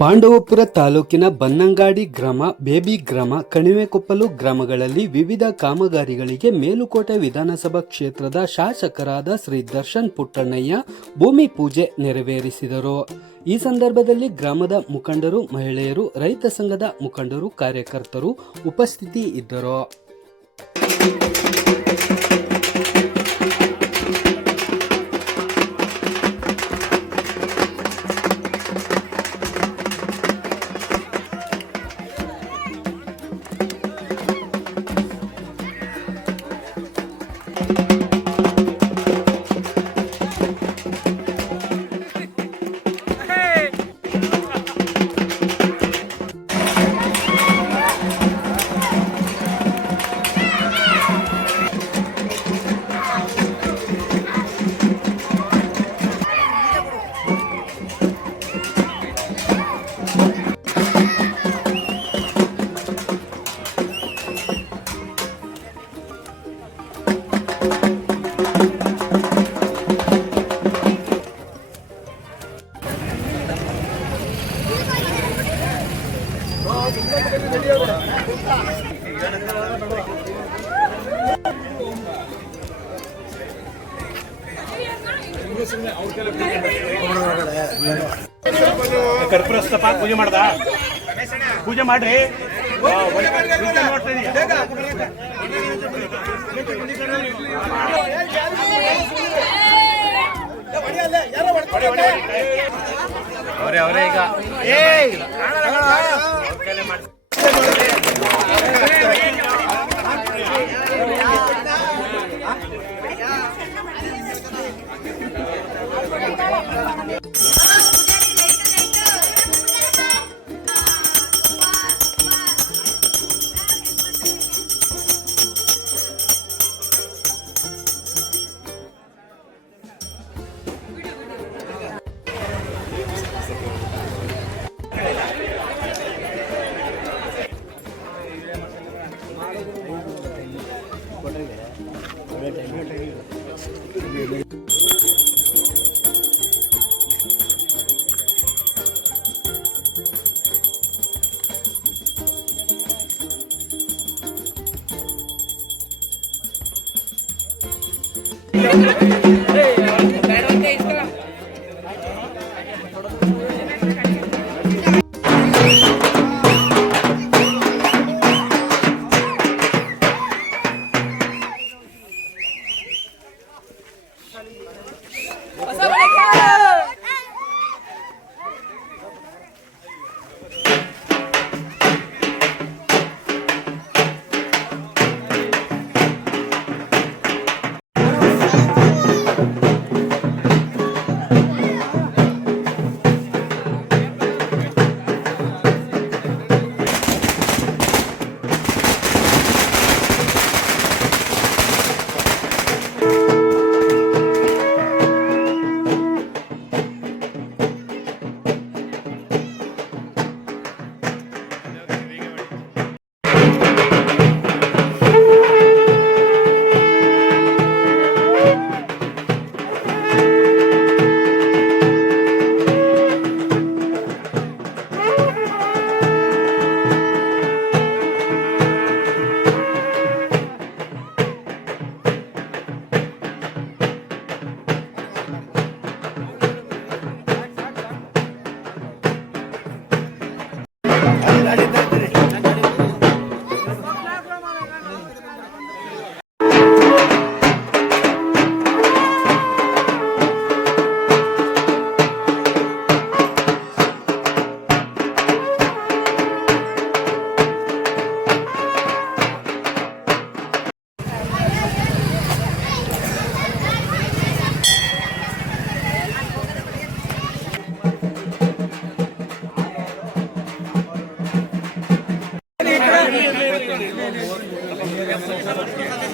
ಪಾಂಡವಪುರ ತಾಲೂಕಿನ ಬನ್ನಂಗಾಡಿ ಗ್ರಾಮ, ಬೇಬಿ ಗ್ರಾಮ, ಕಣಿವೆಕೊಪ್ಪಲು ಗ್ರಾಮಗಳಲ್ಲಿ ವಿವಿಧ ಕಾಮಗಾರಿಗಳಿಗೆ ಮೇಲುಕೋಟೆ ವಿಧಾನಸಭಾ ಕ್ಷೇತ್ರದ ಶಾಸಕರಾದ ಶ್ರೀ ದರ್ಶನ್ ಪುಟ್ಟಣ್ಣಯ್ಯ ಭೂಮಿ ಪೂಜೆ ನೆರವೇರಿಸಿದರು. ಈ ಸಂದರ್ಭದಲ್ಲಿ ಗ್ರಾಮದ ಮುಖಂಡರು, ಮಹಿಳೆಯರು, ರೈತ ಸಂಘದ ಮುಖಂಡರು, ಕಾರ್ಯಕರ್ತರು ಉಪಸ್ಥಿತಿ ಇದ್ದರು. ಕರ್ಪೂರಸ್ತಪ್ಪ ಪೂಜೆ ಮಾಡ್ದ ಪೂಜೆ ಮಾಡ್ರಿ. ಅವರೇ ಈಗ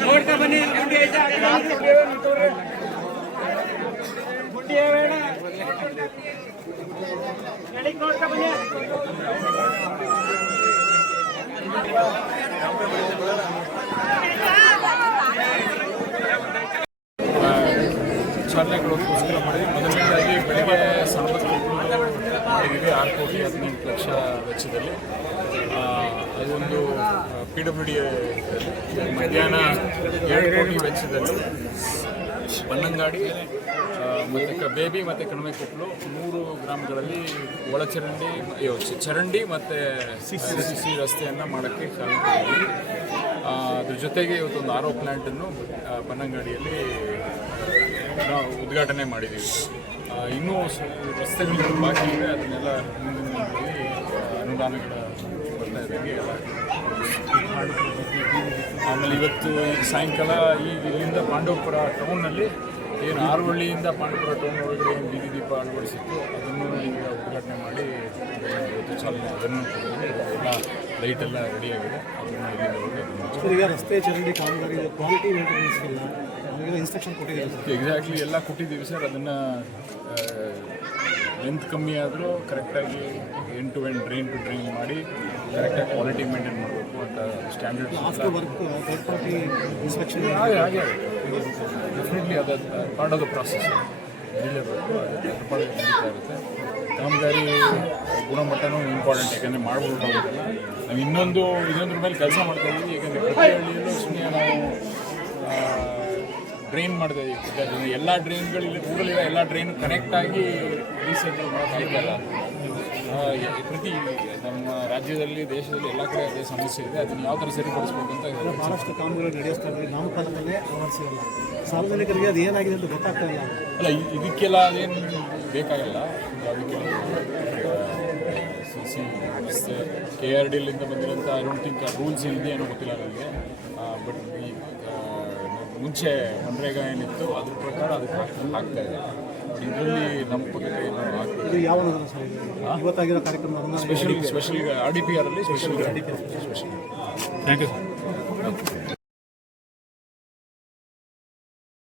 ನೋಡ್ತಾ ಬನ್ನಿ. ನೋಡ್ತಾ ಬನ್ನಿ. ಚಾಲನೆಗೋಸ್ಕರ ಮಾಡಿ ಮೊದಲನೇದಾಗಿ ಬೆಳಿಗ್ಗೆ 9 ಮಾಡಿದ್ದೀವಿ. 6 2,18,00,000 ವೆಚ್ಚದಲ್ಲಿ ಅದೊಂದು PWD ಮಧ್ಯಾಹ್ನ 2 ಕೋಟಿ ವೆಚ್ಚದಲ್ಲಿ ಬನ್ನಂಗಾಡಿ ಮತ್ತು ಬೇಬಿ ಮತ್ತು ಕಣಿವೆಕೊಪ್ಪಲು 3 ಗ್ರಾಮಗಳಲ್ಲಿ ಒಳಚರಂಡಿ ಚರಂಡಿ ಮತ್ತು CC ರಸ್ತೆಯನ್ನು ಮಾಡೋಕ್ಕೆ ಚಾಲನೆ ಮಾಡಿದ್ವಿ. ಅದ್ರ ಜೊತೆಗೆ ಇವತ್ತೊಂದು RO ಪ್ಲ್ಯಾಂಟನ್ನು ಬನ್ನಂಗಾಡಿಯಲ್ಲಿ ನಾವು ಉದ್ಘಾಟನೆ ಮಾಡಿದ್ದೀವಿ. ಇನ್ನೂ ರಸ್ತೆಗಳು ಬಾಕಿ ಇದೆ, ಅದನ್ನೆಲ್ಲ ಮುಂದಿನ ದಿನಗಳಲ್ಲಿ ಅನುದಾನಗಳ ಬರ್ತಾ ಇದ್ದಂಗೆ ಎಲ್ಲ. ಆಮೇಲೆ ಇವತ್ತು ಸಾಯಂಕಾಲ ಇಲ್ಲಿಂದ ಪಾಂಡವಪುರ ಟೌನಲ್ಲಿ ಏನು ಆರುವಳ್ಳಿಯಿಂದ ಪಾಂಡವಪುರ ಟೌನ್ ಒಳಗಡೆ ಏನು ಬೀದಿ ದೀಪ ಅಳವಡಿಸಿತ್ತು ಅದನ್ನು ಈಗ ಉದ್ಘಾಟನೆ ಮಾಡಿ ಇವತ್ತು ಚಾಲನೆ ಅದನ್ನು ಎಲ್ಲ ಲೈಟೆಲ್ಲ ರೆಡಿಯಾಗಿದೆ. ಅದನ್ನು ಇಲ್ಲಿಂದ ಹೋಗಿ ಈಗ ರಸ್ತೆ ಚರಂಡಿ ಕಾಮಗಾರಿ ಕ್ವಾಲಿಟಿ ಮೇಂಟೆನೆನ್ಸ್ ಇಲ್ಲ, ಇನ್ಸ್ಟ್ರಕ್ಷನ್ ಕೊಟ್ಟಿದ್ದೀವಿ. ಎಕ್ಸಾಕ್ಟ್ಲಿ ಎಲ್ಲ ಕೊಟ್ಟಿದ್ದೀವಿ ಸರ್. ಅದನ್ನು ಲೆಂತ್ ಕಮ್ಮಿ ಆದರೂ ಕರೆಕ್ಟಾಗಿ end to end drain to drain ಮಾಡಿ ಕರೆಕ್ಟಾಗಿ ಕ್ವಾಲಿಟಿ ಮೇಂಟೈನ್ ಮಾಡಬೇಕು ಅಂತ standard. After work third party inspection ಹಾಗೆ ಡೆಫಿನೆಟ್ಲಿ ಅದು ಪಾರ್ಟ್ ಆಫ್ ದ ಪ್ರಾಸೆಸ್ ನಡೀಲೇಬೇಕು. ಅದು ನಡೀತಾ ಇರುತ್ತೆ. ಕಾಮಗಾರಿ ಗುಣಮಟ್ಟನೂ ಇಂಪಾರ್ಟೆಂಟ್, ಯಾಕಂದರೆ ಮಾಡ್ಬಿಡೋಕ್ಕಾಗೋದಿಲ್ಲ. ನಾವು ಇನ್ನೊಂದ್ರ ಮೇಲೆ ಕೆಲಸ ಮಾಡ್ತಾ ಇದ್ದೀವಿ. ಯಾಕಂದರೆ ಪ್ರತಿ ಹಳ್ಳಿಯಲ್ಲೂ ಸುಮ್ಮನೆ ನಾವು ಡ್ರೈನ್ ಮಾಡ್ತಾ ಇದ್ದೀವಿ. ಎಲ್ಲ ಡ್ರೈನ್ಗಳಲ್ಲಿ ಊರಲ್ಲಿರೋ ಎಲ್ಲ ಡ್ರೈನ್ ಕನೆಕ್ಟಾಗಿ ರೀಸೈಕಲ್ ಮಾಡೋಕ್ಕಾಗಲ್ಲ. ಪ್ರತಿ ನಮ್ಮ ರಾಜ್ಯದಲ್ಲಿ ದೇಶದಲ್ಲಿ ಎಲ್ಲ ಕಡೆ ಅದೇ ಸಮಸ್ಯೆ ಇದೆ. ಅದನ್ನು ಯಾವ ಥರ ಸರಿಪಡಿಸ್ಬೇಕು ಅಂತ ಭಾಳಷ್ಟು ಕಾಮಗಾರಿ ನಡೆಸ್ತಾ ಇದ್ದೀವಿ. ನಾಮಕಾಲದಲ್ಲೇ ಅಳವಡಿಸಿಲ್ಲ, ಸಾರ್ವಜನಿಕರಿಗೆ ಅದು ಏನಾಗಿದೆ ಅಂತ ಗೊತ್ತಾಗ್ತಾ ಇಲ್ಲ. ಅಲ್ಲ, ಇದಕ್ಕೆಲ್ಲ ಅದೇನು ಬೇಕಾಗಲ್ಲ. ಅದಕ್ಕೆಲ್ಲ CC ರಸ್ತೆ KRDಲಿಂದ ಬಂದಿರೋಂಥ ಐ ಡೋಂಟ್ ಥಿಂಕ್ ರೂಲ್ಸ್ ಏನಿದೆ ಏನೋ ಗೊತ್ತಿಲ್ಲ ನನಗೆ. ಬಟ್ ಈ ಮುಂಚೆ ಮನ್ರೇಗಾ ಏನಿತ್ತು ಅದ್ರ ಪ್ರಕಾರ ಅದಕ್ಕೆ ಆಗ್ತಾ ಇದೆ. ಇದರಲ್ಲಿ ನಮ್ಮ ಪಕ್ಕಕ್ಕೆ ಇದು ಯಾವ ಸರ್ ಇವತ್ತಾಗಿರೋ ಕಾರ್ಯಕ್ರಮ ಸ್ಪೆಷಲ್ RDPR ಅಲ್ಲಿ ಸ್ಪೆಷಲ್ ಥ್ಯಾಂಕ್ ಯು ಸರ್.